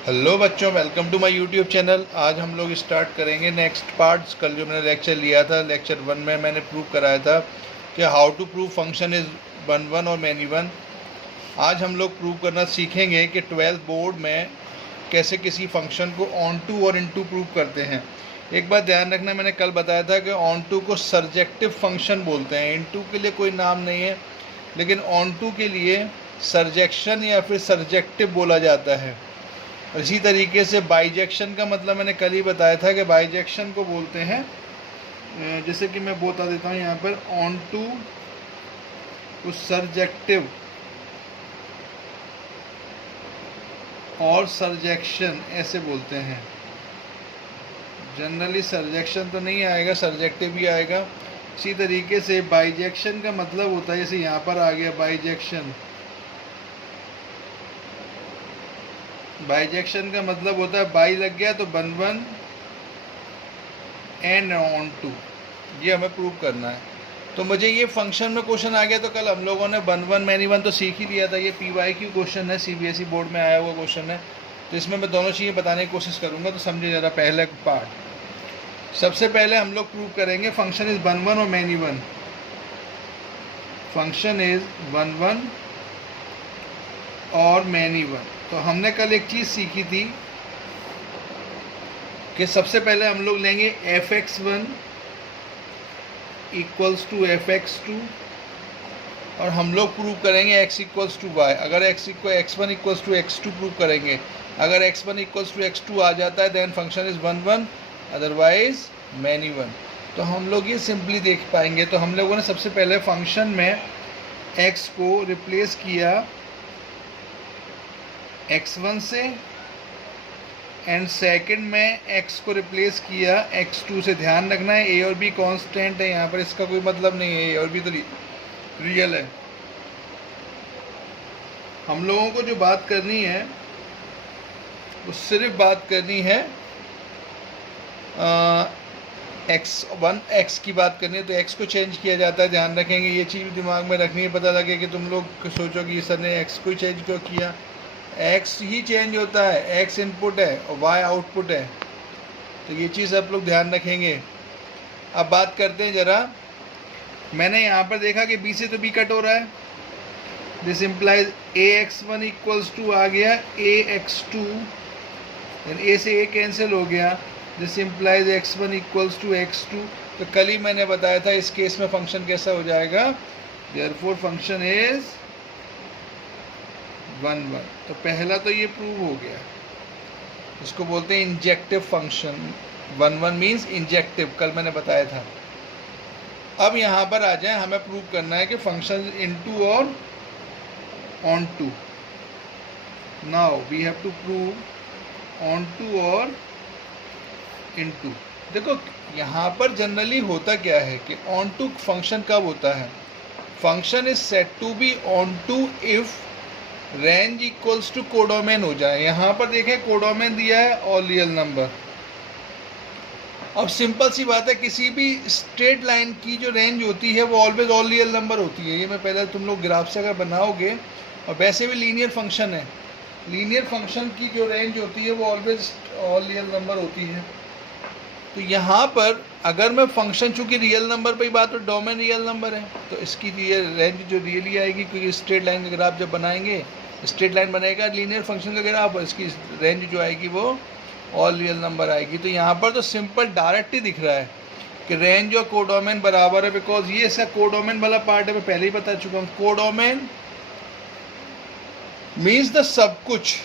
Hello बच्चों, welcome to my YouTube channel. आज हम लोग स्टार्ट करेंगे नेक्स्ट पार्ट्स। कल जो मैंने लेक्चर लिया था, लेक्चर 1 में मैंने प्रूव कराया था कि how to prove function is one one और मैनी वन। आज हम लोग प्रूव करना सीखेंगे कि 12th बोर्ड में कैसे किसी फंक्शन को ऑन टू और इन टू प्रूव करते हैं। एक बात ध्यान रखना, मैंने कल बताया था कि ऑन टू को सर्जेक्टिव फंक्शन बोलते हैं, इन टू के लिए कोई नाम नहीं है, लेकिन ऑन टू के लिए सर्जेक्शन या फिर सर्जेक्टिव बोला जाता है। इसी तरीके से बाइजेक्शन का मतलब मैंने कल ही बताया था कि बाइजेक्शन को बोलते हैं, जैसे कि मैं बता देता हूँ यहाँ पर, ऑन टू को सर्जेक्टिव और सर्जेक्शन ऐसे बोलते हैं। जनरली सर्जेक्शन तो नहीं आएगा, सर्जेक्टिव ही आएगा। इसी तरीके से बाइजेक्शन का मतलब होता है, जैसे यहाँ पर आ गया बाइजेक्शन। बाइजेक्शन का मतलब होता है बाई लग गया तो one one and onto, ये हमें प्रूव करना है। तो मुझे ये फंक्शन में क्वेश्चन आ गया, तो कल हम लोगों ने वन वन मैनी वन तो सीख ही लिया था। ये PYQ क्वेश्चन है, CBSE बोर्ड में आया हुआ क्वेश्चन है, तो इसमें मैं दोनों चीज़ें बताने की कोशिश करूँगा। तो समझिए ज़रा पहले पार्ट। सबसे पहले हम लोग प्रूव करेंगे फंक्शन इज़ वन वन और many one. Function is one one और मैनी वन। तो हमने कल एक चीज़ सीखी थी कि सबसे पहले हम लोग लेंगे fx1 इक्वल्स टू fx2 और हम लोग प्रूव करेंगे x इक्वल्स टू y। अगर x1 equals to x2 prove करेंगे, अगर x1 इक्वल्स टू x2 आ जाता है then function is one one, otherwise many one. तो हम लोग ये सिंपली देख पाएंगे। तो हम लोगों ने सबसे पहले फंक्शन में x को रिप्लेस किया x1 से एंड सेकंड में x को रिप्लेस किया x2 से। ध्यान रखना है a और b कांस्टेंट है, यहाँ पर इसका कोई मतलब नहीं है, a और b तो रियल है। हम लोगों को जो बात करनी है वो सिर्फ बात करनी है x की बात करनी है, तो x को चेंज किया जाता है। ध्यान रखेंगे, ये चीज़ दिमाग में रखनी है। पता लगे कि तुम लोग सोचो कि सर ने x को चेंज क्यों किया। x ही चेंज होता है, x इनपुट है और y आउटपुट है, तो ये चीज़ आप लोग ध्यान रखेंगे। अब बात करते हैं ज़रा। मैंने यहाँ पर देखा कि b से तो b कट हो रहा है, this implies ax1 equals to आ गया ax2, a से a कैंसिल हो गया, this implies x1 equals to x2। तो कल ही मैंने बताया था इस केस में फंक्शन कैसा हो जाएगा, therefore function is one one. तो पहला तो ये प्रूव हो गया, इसको बोलते हैं injective function. One one means injective, कल मैंने बताया था। अब यहाँ पर आ जाए, हमें प्रूव करना है कि फंक्शन इनटू और onto. Now we have to prove onto और इनटू। देखो यहाँ पर जनरली होता क्या है कि ऑन टू फंक्शन कब होता है, function is set to be onto if range equals to codomain हो जाए। यहाँ पर देखें कोडोमेन दिया है ऑल रियल नंबर। अब सिंपल सी बात है, किसी भी स्ट्रेट लाइन की जो रेंज होती है वो ऑलवेज ऑल रियल नंबर होती है। ये मैं पहले तुम लोग ग्राफ से अगर बनाओगे, और वैसे भी लीनियर फंक्शन है, लीनियर फंक्शन की जो रेंज होती है वो ऑलवेज ऑल रियल नंबर होती है। तो यहाँ पर अगर मैं फंक्शन चूँकि रियल नंबर पर ही बात, तो डोमेन रियल नंबर है, तो इसकी रेंज जो रियली आएगी, क्योंकि स्ट्रेट लाइन का ग्राफ जब बनाएंगे, स्ट्रेट लाइन बनेगा लीनियर फंक्शन का ग्राफ, इसकी रेंज जो आएगी वो ऑल रियल नंबर आएगी। तो यहाँ पर तो सिंपल डायरेक्ट ही दिख रहा है कि रेंज और कोडोमेन बराबर है, बिकॉज ये इसका कोडोमेन वाला पार्ट है, मैं पहले ही बता चुका हूँ। कोडोमेन मीन्स द सब कुछ,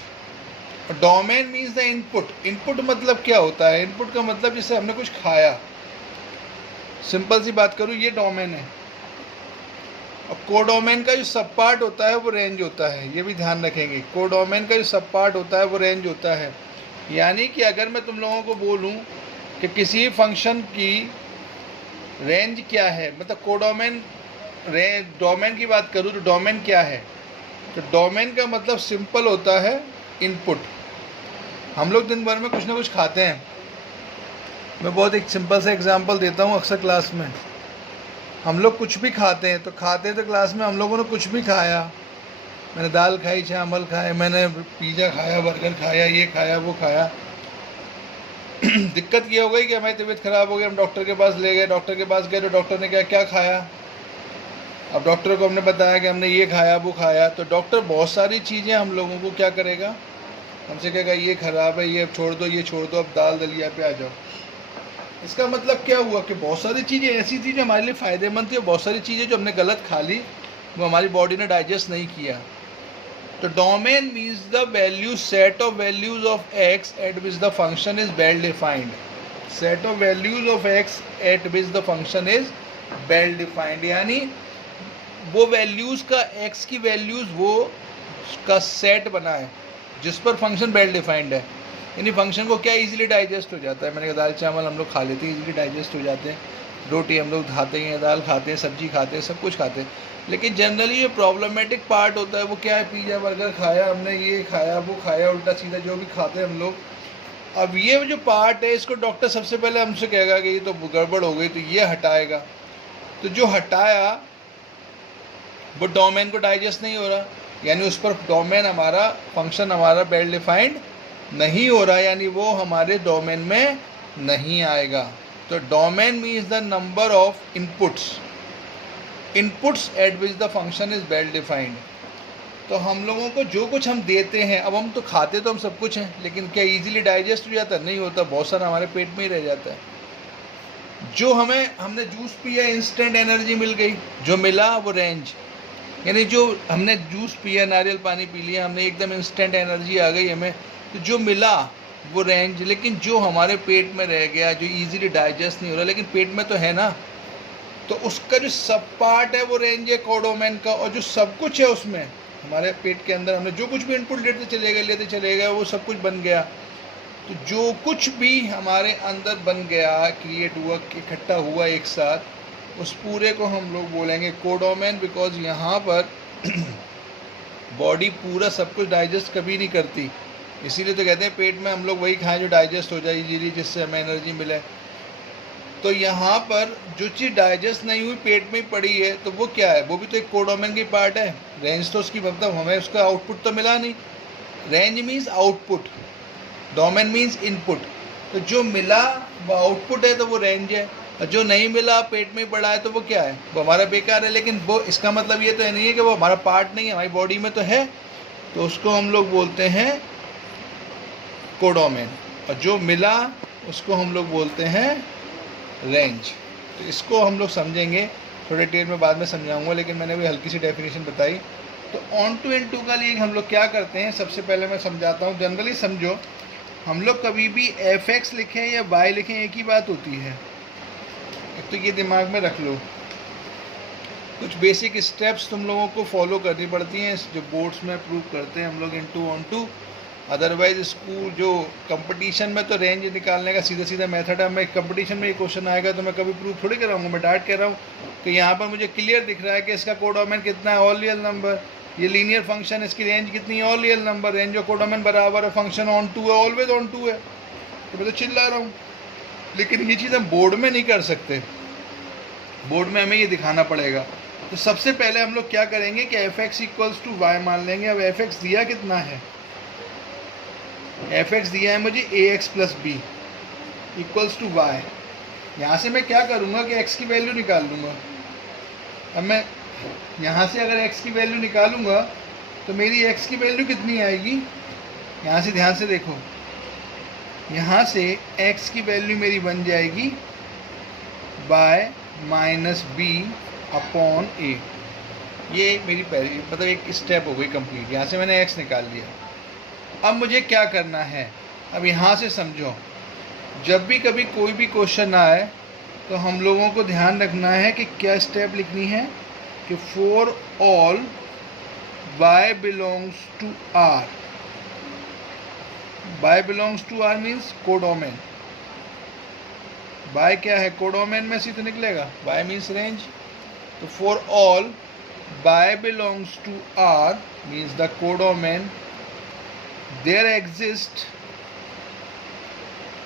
domain means the input. Input मतलब क्या होता है, इनपुट का मतलब जैसे हमने कुछ खाया, सिंपल सी बात करूँ, ये डोमेन है। और कोडोमेन का जो सब पार्ट होता है वो रेंज होता है, ये भी ध्यान रखेंगे। कोडोमेन का जो सब पार्ट होता है वो रेंज होता है। यानी कि अगर मैं तुम लोगों को बोलूं कि किसी फंक्शन की रेंज क्या है, मतलब कोडोमेन डोमेन की बात करूं तो डोमेन क्या है, तो डोमेन का मतलब सिंपल होता है इनपुट। हम लोग दिन भर में कुछ ना कुछ खाते हैं। मैं बहुत एक सिंपल सा एग्जांपल देता हूँ। अक्सर क्लास में हम लोग कुछ भी खाते हैं, तो खाते तो क्लास में हम लोगों ने कुछ भी खाया, मैंने दाल खाई, चावल खाए, मैंने पिज़्ज़ा खाया, बर्गर खाया, ये खाया, वो खाया। दिक्कत ये हो गई कि हमारी तबीयत ख़राब हो गई, हम डॉक्टर के पास ले गए, डॉक्टर के पास गए तो डॉक्टर ने क्या खाया। अब डॉक्टर को हमने बताया कि हमने ये खाया, वो खाया, तो डॉक्टर बहुत सारी चीज़ें हम लोगों को क्या करेगा, हमसे कहेगा ये ख़राब है, ये छोड़ दो, ये छोड़ दो, अब दाल दलिया पे आ जाओ। इसका मतलब क्या हुआ कि बहुत सारी चीज़ें ऐसी थी जो हमारे लिए फ़ायदेमंद थी, और बहुत सारी चीज़ें जो हमने गलत खा ली, वो हमारी बॉडी ने डाइजेस्ट नहीं किया। तो domain means the value set of values of x eight which the function is well defined. Set of values of x eight which the function is well defined, यानी वो वैल्यूज़ का, x की values वो का set बना है जिस पर फंक्शन वेल डिफाइंड है। यानी फंक्शन को क्या इजीली डाइजेस्ट हो जाता है। मैंने कहा दाल चावल हम लोग खा लेते हैं, इजीली डाइजेस्ट हो जाते हैं, रोटी हम लोग खाते हैं, दाल खाते हैं, सब्जी खाते हैं, सब कुछ खाते हैं। लेकिन जनरली ये प्रॉब्लमेटिक पार्ट होता है, वो क्या है, पिज़्ज़ा बर्गर खाया हमने, ये खाया, वो खाया, उल्टा सीधा जो भी खाते हैं हम लोग। अब ये जो पार्ट है इसको डॉक्टर सबसे पहले हमसे कहेगा कि ये तो गड़बड़ हो गई, तो ये हटाएगा। तो जो हटाया वो डोमेन को डाइजेस्ट नहीं हो रहा, यानी उस पर डोमेन हमारा, फंक्शन हमारा वेल डिफाइंड नहीं हो रहा, यानी वो हमारे डोमेन में नहीं आएगा। तो domain means the number of inputs eight which the function is well defined. तो हम लोगों को जो कुछ हम देते हैं, अब हम तो खाते तो हम सब कुछ हैं, लेकिन क्या इजीली डाइजेस्ट हो जाता है? नहीं होता, बहुत सारा हमारे पेट में ही रह जाता है। जो हमने जूस पिया, इंस्टेंट एनर्जी मिल गई, जो मिला वो रेंज, यानी जो हमने जूस पिया, नारियल पानी पी लिया, हमने एकदम इंस्टेंट एनर्जी आ गई हमें, तो जो मिला वो रेंज। लेकिन जो हमारे पेट में रह गया, जो इजीली डाइजेस्ट नहीं हो रहा, लेकिन पेट में तो है ना, तो उसका जो सब पार्ट है वो रेंज है कोडोमेन का। और जो सब कुछ है उसमें, हमारे पेट के अंदर हमने जो कुछ भी इनपुट लेते चले गए, वो सब कुछ बन गया। तो जो कुछ भी हमारे अंदर बन गया, क्रिएट हुआ, इकट्ठा हुआ एक साथ, उस पूरे को हम लोग बोलेंगे कोडोमेन। बिकॉज यहाँ पर बॉडी पूरा सब कुछ डाइजेस्ट कभी नहीं करती, इसीलिए तो कहते हैं पेट में हम लोग वही खाएं जो डाइजेस्ट हो जाए इजीली, जिससे हमें एनर्जी मिले। तो यहाँ पर जो चीज़ डाइजेस्ट नहीं हुई, पेट में ही पड़ी है, तो वो क्या है? वो भी तो एक कोडोमेन की पार्ट है। रेंज तो उसकी, मतलब हमें उसका आउटपुट तो मिला नहीं। Range means output, domain means input. तो जो मिला वो आउटपुट है, तो वो रेंज है। और जो नहीं मिला, पेट में ही पड़ा है, तो वो क्या है? वो हमारा बेकार है। लेकिन वो, इसका मतलब ये तो नहीं है कि वो हमारा पार्ट नहीं है, हमारी बॉडी में तो है, तो उसको हम लोग बोलते हैं कोडोमेन। और जो मिला उसको हम लोग बोलते हैं रेंज। तो इसको हम लोग समझेंगे, थोड़े डिटेल में बाद में समझाऊंगा, लेकिन मैंने भी हल्की सी डेफिनेशन बताई। तो ऑन टू एंड टू का लिए हम लोग क्या करते हैं, सबसे पहले मैं समझाता हूँ। जनरली समझो, हम लोग कभी भी एफ एक्स लिखें या वाई लिखें, एक ही बात होती है। एक तो ये दिमाग में रख लो, कुछ बेसिक स्टेप्स तुम लोगों को फॉलो करनी पड़ती हैं जो बोर्ड्स में प्रूव करते हैं हम लोग into onto. Otherwise school जो कंपटीशन में तो रेंज निकालने का सीधा सीधा मेथड है। मैं कंपटीशन में ये क्वेश्चन आएगा तो मैं कभी प्रूव थोड़ी कर रहा हूँ, मैं डायरेक्ट कह रहा हूँ कि यहाँ पर मुझे क्लियर दिख रहा है कि इसका कोडोमेन कितना है, ऑल रियल नंबर। ये लीनियर फंक्शन, इसकी रेंज कितनी है, ऑल रियल नंबर। रेंज और कोडोमेन बराबर है, फंक्शन ऑन टू है, ऑलवेज ऑन टू है। तो मैं तो चिल्ला रहा हूँ, लेकिन ये चीज़ हम बोर्ड में नहीं कर सकते। बोर्ड में हमें ये दिखाना पड़ेगा। तो सबसे पहले हम लोग क्या करेंगे कि f x equals to y मान लेंगे। अब एफ एक्स दिया कितना है, एफ एक्स दिया है मुझे a x plus b equals to y. यहाँ से मैं क्या करूँगा कि एक्स की वैल्यू निकाल लूँगा। अब मैं यहाँ से अगर एक्स की वैल्यू निकालूँगा तो मेरी एक्स की वैल्यू कितनी आएगी, यहाँ से ध्यान से देखो, यहाँ से एक्स की वैल्यू मेरी बन जाएगी बाय माइनस बी अपॉन ए। ये मेरी पहली, मतलब एक स्टेप हो गई कंप्लीट। यहाँ से मैंने एक्स निकाल लिया। अब मुझे क्या करना है, अब यहाँ से समझो, जब भी कभी कोई भी क्वेश्चन आए तो हम लोगों को ध्यान रखना है कि क्या स्टेप लिखनी है कि for all y belongs to r। y belongs to r means codomain. y क्या है, कोडोमेन में से तो निकलेगा, y मीन्स रेंज। तो for all y belongs to r means the codomain there exist.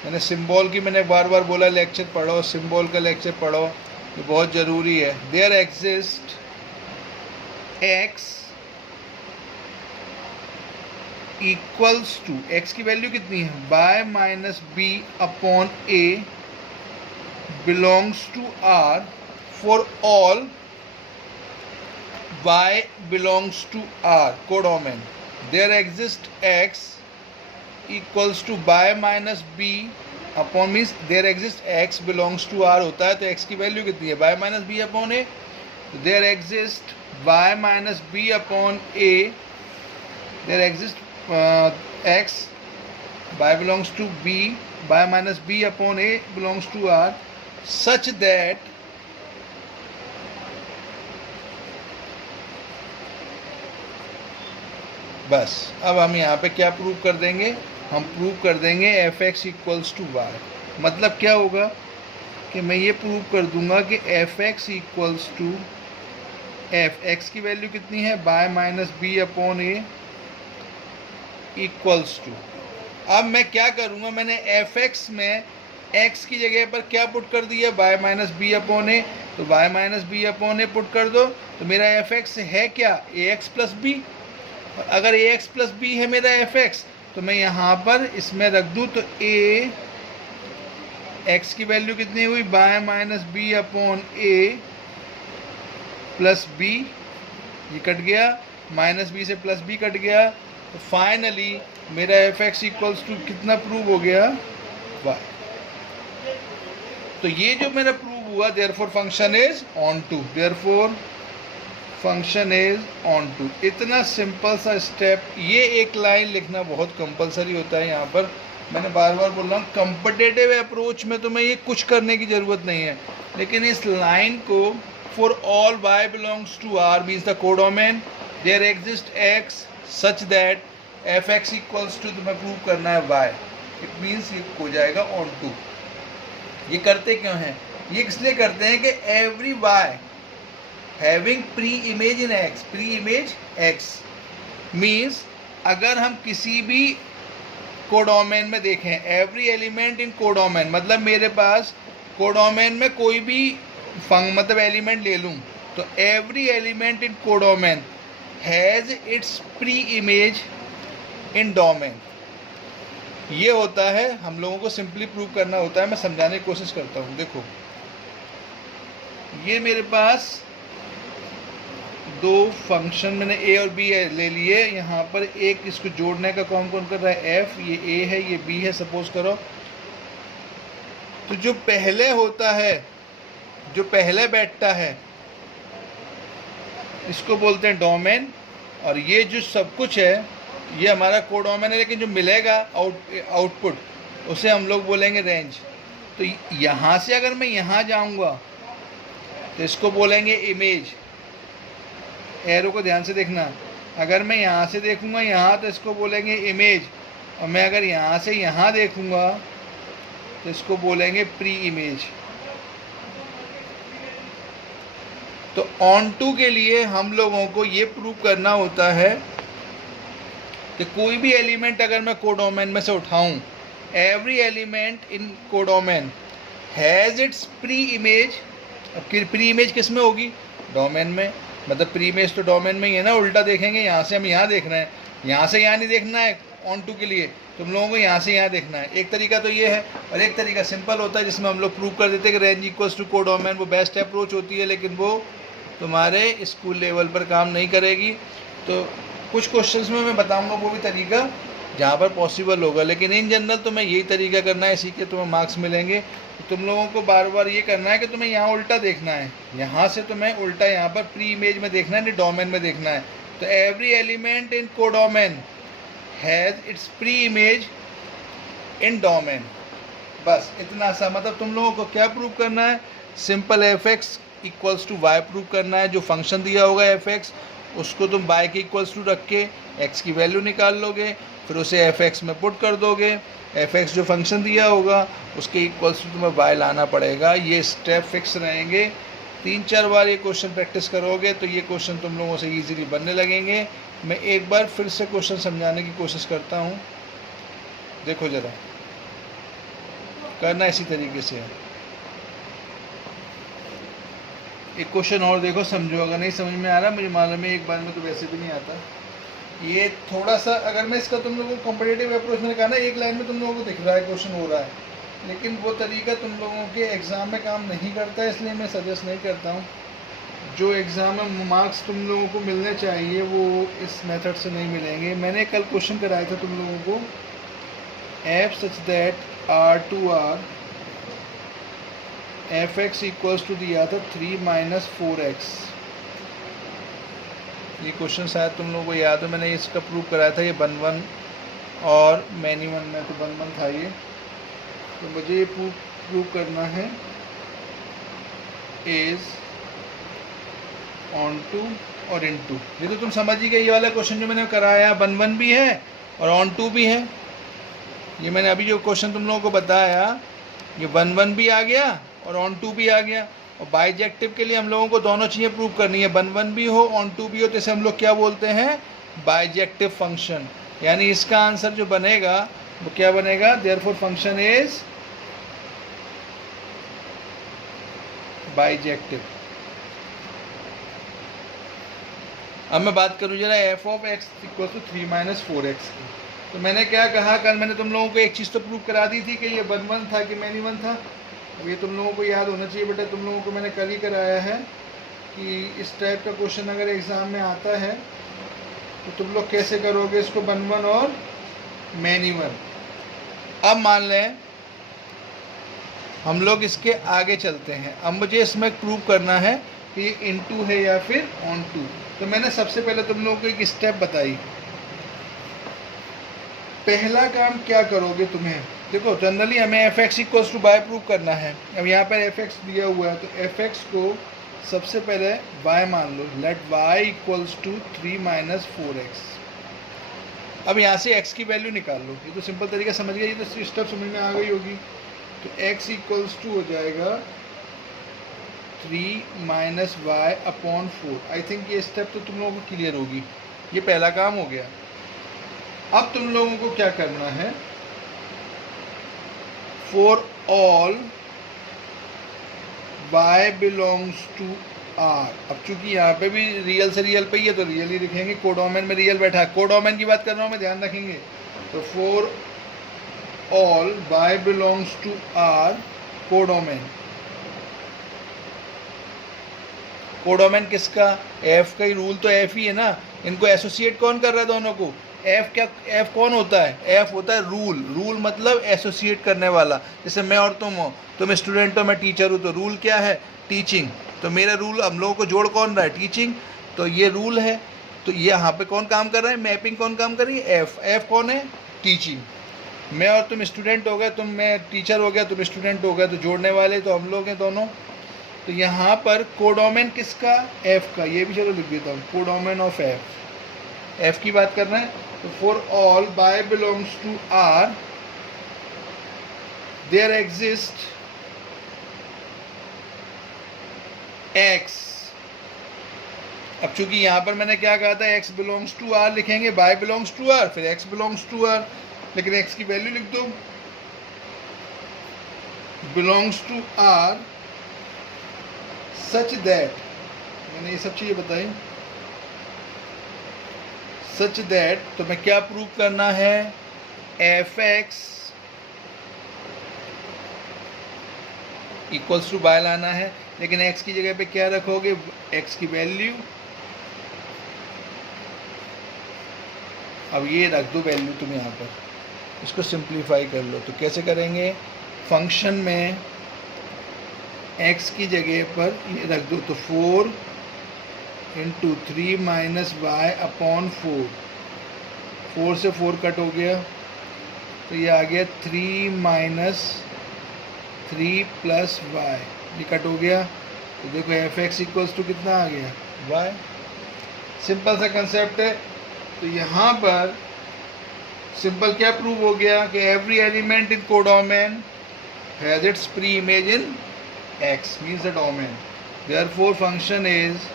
मैंने सिंबल की, मैंने बार बार बोला लेक्चर पढ़ो, सिंबल का लेक्चर पढ़ो, ये बहुत ज़रूरी है। There exist x equals to, x की वैल्यू कितनी है, y minus b upon a belongs to R for all y belongs to R codomain, there exists x equals to by minus b upon means there exists x belongs to R होता है, तो x की value कितनी है, by minus b upon a, तो there exists by minus b upon a, there exists x by belongs to b, by minus b upon a belongs to R such that बस अब हम यहाँ पे क्या प्रूव कर देंगे, हम प्रूव कर देंगे f x equals to y. मतलब क्या होगा कि मैं ये प्रूव कर दूंगा कि f x equals to f x की वैल्यू कितनी है, y minus b upon a equals to. अब मैं क्या करूँगा, मैंने एफ एक्स में एक्स की जगह पर क्या पुट कर दिया, y minus b upon a, तो y minus b upon a put कर दो, तो मेरा एफ एक्स है क्या, ए एक्स प्लस बी। अगर ए एक्स प्लस बी है मेरा एफ एक्स, तो मैं यहाँ पर इसमें रख दूँ, तो ए एक्स की वैल्यू कितनी हुई, y minus b upon a plus b, ये कट गया, माइनस बी से प्लस बी कट गया, तो फाइनली मेरा एफ एक्स इक्वल्स टू कितना प्रूव हो गया, वाई। तो ये जो मेरा प्रूव हुआ, therefore function is onto, therefore function is onto. इतना सिंपल सा स्टेप, ये एक लाइन लिखना बहुत कंपलसरी होता है। यहाँ पर मैंने बार बार बोल रहा हूँ, कॉम्पिटिटिव अप्रोच में तो मैं ये कुछ करने की ज़रूरत नहीं है, लेकिन इस लाइन को for all y belongs to R means the codomain there exist x such that f x equals to, तुम्हें प्रूव करना है वाई, इट मीन्स ये हो जाएगा ऑन टू। ये करते क्यों हैं, ये इसलिए करते हैं कि every y having preimage in x, preimage x means अगर हम किसी भी कोडोमेन में देखें, एवरी एलिमेंट इन कोडोमेन, मतलब मेरे पास कोडोमेन में कोई भी मतलब एलिमेंट ले लूँ, तो every element in codomain has its pre image in domain. ये होता है, हम लोगों को सिंपली प्रूव करना होता है। मैं समझाने की कोशिश करता हूँ। देखो, ये मेरे पास दो फंक्शन मैंने ए और बी ले लिए, यहाँ पर एक इसको जोड़ने का काम कौन कर रहा है, एफ, ये ए है ये बी है सपोज करो। तो जो पहले होता है, जो पहले बैठता है, इसको बोलते हैं डोमेन, और ये जो सब कुछ है ये हमारा कोडोमेन है, लेकिन जो मिलेगा आउटपुट उसे हम लोग बोलेंगे रेंज। तो यहाँ से अगर मैं यहाँ जाऊँगा तो इसको बोलेंगे इमेज। एरो को ध्यान से देखना, अगर मैं यहाँ से देखूँगा यहाँ तो इसको बोलेंगे इमेज, और मैं अगर यहाँ से यहाँ देखूँगा तो इसको बोलेंगे प्री इमेज। तो ऑन टू के लिए हम लोगों को ये प्रूव करना होता है कि कोई भी एलिमेंट अगर मैं कोडोमेन में से उठाऊं, every element in codomain has its pre image. अब प्री इमेज किस में होगी, डोमेन में, मतलब प्री इमेज तो डोमेन में ही है ना। उल्टा देखेंगे, यहाँ से हम यहाँ देखना है, यहाँ से यहाँ नहीं देखना है ऑन टू के लिए, तुम लोगों को यहाँ से यहाँ देखना है। एक तरीका तो ये है, और एक तरीका सिंपल होता है जिसमें हम लोग प्रूव कर देते हैं कि रेंज इक्वल्स टू कोडोमेन। वो बेस्ट अप्रोच होती है, लेकिन वो तुम्हारे स्कूल लेवल पर काम नहीं करेगी। तो कुछ क्वेश्चंस में मैं बताऊंगा वो भी तरीका जहाँ पर पॉसिबल होगा, लेकिन इन जनरल तुम्हें यही तरीका करना है, इसी के तुम्हें मार्क्स मिलेंगे। तो तुम लोगों को बार बार ये करना है कि तुम्हें यहाँ उल्टा देखना है, यहाँ से तुम्हें उल्टा यहाँ पर प्री इमेज में देखना है, नहीं डोमेन में देखना है। तो every element in codomain has its pre image in domain. बस इतना सा, मतलब तुम लोगों को क्या प्रूव करना है, simple f x equals to y prove करना है। जो फंक्शन दिया होगा एफ एक्स, उसको तुम वाई के इक्वल्स टू रख के एक्स की वैल्यू निकाल लोगे, फिर उसे एफ एक्स में पुट कर दोगे। एफ एक्स जो फंक्शन दिया होगा उसके इक्वल्स टू तुम्हें वाई लाना पड़ेगा। ये स्टेप फिक्स रहेंगे। 3-4 बार ये क्वेश्चन प्रैक्टिस करोगे तो ये क्वेश्चन तुम लोगों से ईजिली बनने लगेंगे। मैं एक बार फिर से क्वेश्चन समझाने की कोशिश करता हूँ, देखो ज़रा, करना इसी तरीके से है। एक क्वेश्चन और देखो, समझो। अगर नहीं समझ में आ रहा, मुझे मालूम है एक बार में तो वैसे भी नहीं आता, ये थोड़ा सा, अगर मैं इसका तुम लोगों को कॉम्पिटेटिव अप्रोच में कहा ना, एक लाइन में तुम लोगों को दिख रहा है क्वेश्चन हो रहा है, लेकिन वो तरीका तुम लोगों के एग्ज़ाम में काम नहीं करता है, इसलिए मैं सजेस्ट नहीं करता हूँ। जो एग्ज़ाम में मार्क्स तुम लोगों को मिलने चाहिए वो इस मेथड से नहीं मिलेंगे। मैंने कल क्वेश्चन कराया था तुम लोगों को, f such that R2R fx equals to दिया था 3 - 4x। ये क्वेश्चन शायद तुम लोगों को याद हो, मैंने इसका प्रूव कराया था, ये 1-1 और मैनी 1 में तो 1-1 था ये। तो मुझे ये प्रूव करना है इज ऑन टू और इन टू। ये तो तुम समझ ही गए, ये वाला क्वेश्चन जो मैंने कराया 1-1 भी है और ऑन टू भी है। ये मैंने अभी जो क्वेश्चन तुम लोगों को बताया, ये 1-1 भी आ गया और ऑन टू भी आ गया। और बाइजेक्टिव के लिए हम लोगों को दोनों चीज़ें प्रूव करनी है, 1-1 भी हो ऑन टू भी हो, तो इसे हम लोग क्या बोलते हैं, बाइजेक्टिव फंक्शन। यानी इसका आंसर जो बनेगा वो क्या बनेगा, देयरफॉर फंक्शन इज बाइजेक्टिव। अब मैं बात करूँ जरा f of x equal to 3 - 4x की। तो मैंने क्या कहा, कल मैंने तुम लोगों को एक चीज़ तो प्रूव करा दी थी कि ये 1-1 था कि मैनी 1 था। अब ये तुम लोगों को याद होना चाहिए बेटा, तुम लोगों को मैंने कल ही कराया है कि इस टाइप का क्वेश्चन अगर एग्ज़ाम में आता है तो तुम लोग कैसे करोगे इसको, 1-1 और मैनी 1। अब मान लें हम लोग इसके आगे चलते हैं। अब मुझे इसमें प्रूव करना है कि ये इनटू है या फिर ऑन टू। तो मैंने सबसे पहले तुम लोगों को एक स्टेप बताई। पहला काम क्या करोगे तुम्हें, देखो जनरली हमें f x equals to y prove करना है। अब यहाँ पर एफ एक्स दिया हुआ है तो एफ एक्स को सबसे पहले y मान लो, let y equals to 3 - 4x। अब यहाँ से x की वैल्यू निकाल लो, ये तो सिंपल तरीका समझ गया, ये तो स्टेप समझ में आ गई होगी। तो x इक्वल्स टू हो जाएगा 3 - y अपॉन 4। आई थिंक ये स्टेप तो तुम लोगों को क्लियर होगी, ये पहला काम हो गया। अब तुम लोगों को क्या करना है, for all y belongs to r। अब चूंकि यहाँ पे भी रियल से रियल पे ही है तो रियल ही लिखेंगे, कोडोमेन में रियल बैठा है, कोडोमेन की बात कर रहा हूँ मैं, ध्यान रखेंगे। तो for all y belongs to r codomain. Codomain किसका, f का ही, रूल तो f ही है ना। इनको एसोसिएट कौन कर रहा है दोनों को, f क्या, f कौन होता है, f होता है रूल। रूल मतलब एसोसिएट करने वाला। जैसे मैं और तुम हो, तुम स्टूडेंट हो मैं टीचर हूँ, तो रूल क्या है, टीचिंग। तो मेरा रूल, हम लोगों को जोड़ कौन रहा है, टीचिंग। तो ये रूल है। तो ये यहाँ पे कौन काम कर रहा है, मैपिंग कौन काम कर रही है, f कौन है, टीचिंग। मैं और तुम स्टूडेंट हो गए, मैं टीचर हो गया, तुम स्टूडेंट हो गए, तो जोड़ने वाले तो हम लोग हैं दोनों। तो यहाँ पर कोडोमेन किसका, f का। ये भी चलो लिख देता हूँ, कोडोमेन ऑफ f की बात कर रहे हैं। तो for all y belongs to r there exist x। अब चूंकि यहाँ पर मैंने क्या कहा था, x बिलोंग्स टू r लिखेंगे, y बिलोंग्स टू r, फिर x बिलोंग्स टू r, लेकिन x की वैल्यू लिख दो, belongs to r such that, मैंने ये सब चीज़ें बताई, सच दैट। तो मैं क्या प्रूव करना है, f x equals to y लाना है, लेकिन x की जगह पे क्या रखोगे, x की वैल्यू। अब ये रख दो वैल्यू तुम यहाँ पर, इसको सिंप्लीफाई कर लो। तो कैसे करेंगे, फंक्शन में x की जगह पर ये रख दो, तो 4 × 3 - y अपॉन 4। 4 से 4 कट हो गया, तो ये आ गया 3 - 3 + y, ये कट हो गया। तो देखो एफ एक्स इक्वल्स टू कितना आ गया, y। सिंपल सा कंसेप्ट है। तो यहाँ पर सिंपल क्या प्रूव हो गया कि every element in codomain has its pre image in x, means the domain, therefore function is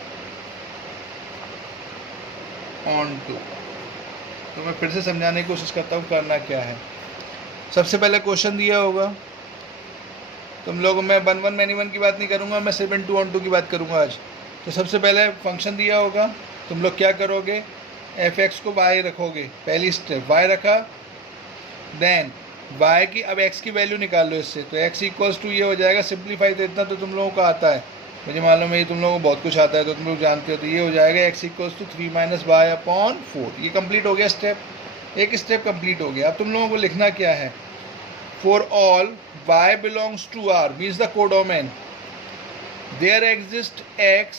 on to। तो मैं फिर से समझाने की कोशिश करता हूँ करना क्या है। सबसे पहले क्वेश्चन दिया होगा तुम लोगों, मैं 1-1 मैनी 1 की बात नहीं करूँगा, मैं 7 2 on 2 की बात करूँगा आज। तो सबसे पहले फंक्शन दिया होगा, तुम लोग क्या करोगे, एफ एक्स को वाई रखोगे, पहली स्टेप वाई रखा, देन वाई की अब एक्स की वैल्यू निकाल लो इससे, तो एक्स इक्वल्स टू ये हो जाएगा, सिंप्लीफाई तो इतना तो तुम लोगों को आता है, मुझे मालूम है ये तुम लोगों को बहुत कुछ आता है तो तुम लोग जानते हो, तो ये हो जाएगा x equals to 3 minus y upon 4। ये कंप्लीट हो गया स्टेप, एक स्टेप कंप्लीट हो गया। अब तुम लोगों को लिखना क्या है, for all y belongs to R means the codomain there exist x,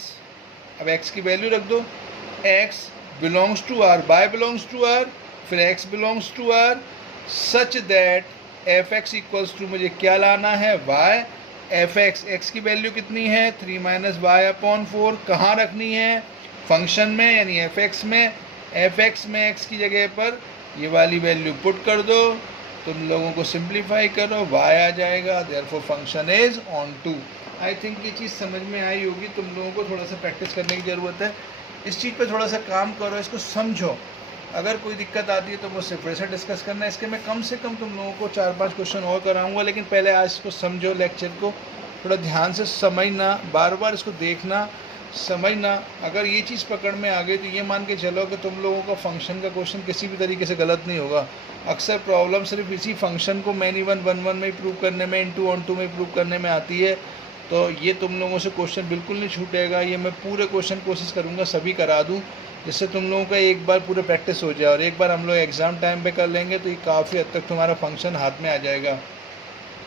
अब एक्स की वैल्यू रख दो, x belongs to R, y belongs to R, फिर x belongs to R, such that f x equals to, मुझे क्या लाना है, y, f x, x की वैल्यू कितनी है 3 माइनस वाई अपॉन 4, कहाँ रखनी है, फंक्शन में यानी एफ एक्स में, एफ एक्स में एक्स की जगह पर ये वाली वैल्यू पुट कर दो, तुम लोगों को सिंप्लीफाई करो, वाई आ जाएगा, therefore function is onto. I think ये चीज़ समझ में आई होगी, तुम लोगों को थोड़ा सा प्रैक्टिस करने की ज़रूरत है, इस चीज़ पे थोड़ा सा काम करो, इसको समझो, अगर कोई दिक्कत आती है तो मुझसे फिर से डिस्कस करना, इसके मैं कम से कम तुम लोगों को 4-5 क्वेश्चन और कराऊंगा, लेकिन पहले आज इसको समझो, लेक्चर को थोड़ा ध्यान से समझना, बार बार इसको देखना, समझना। अगर ये चीज़ पकड़ में आ गई तो ये मान के चलो कि तुम लोगों का फंक्शन का क्वेश्चन किसी भी तरीके से गलत नहीं होगा। अक्सर प्रॉब्लम सिर्फ इसी फंक्शन को मैनी 1 में प्रूव करने में, इनटू ऑन टू में प्रूव करने में आती है, तो ये तुम लोगों से क्वेश्चन बिल्कुल नहीं छूटेगा, ये मैं पूरे क्वेश्चन कोशिश करूँगा सभी करा दूँ, जिससे तुम लोगों का एक बार पूरे प्रैक्टिस हो जाए, और एक बार हम लोग एग्ज़ाम टाइम पे कर लेंगे तो ये काफ़ी हद तक तुम्हारा फंक्शन हाथ में आ जाएगा।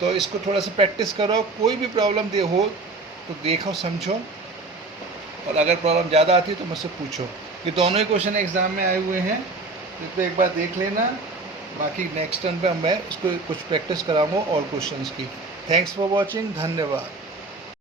तो इसको थोड़ा सा प्रैक्टिस करो, कोई भी प्रॉब्लम हो तो देखो समझो, और अगर प्रॉब्लम ज़्यादा आती है तो मुझसे पूछो। ये दोनों ही क्वेश्चन एग्ज़ाम में आए हुए हैं, इसको एक बार देख लेना, बाकी नेक्स्ट टर्न पे मैं इसको कुछ प्रैक्टिस कराऊंगा और क्वेश्चंस की। थैंक्स फॉर वॉचिंग, धन्यवाद।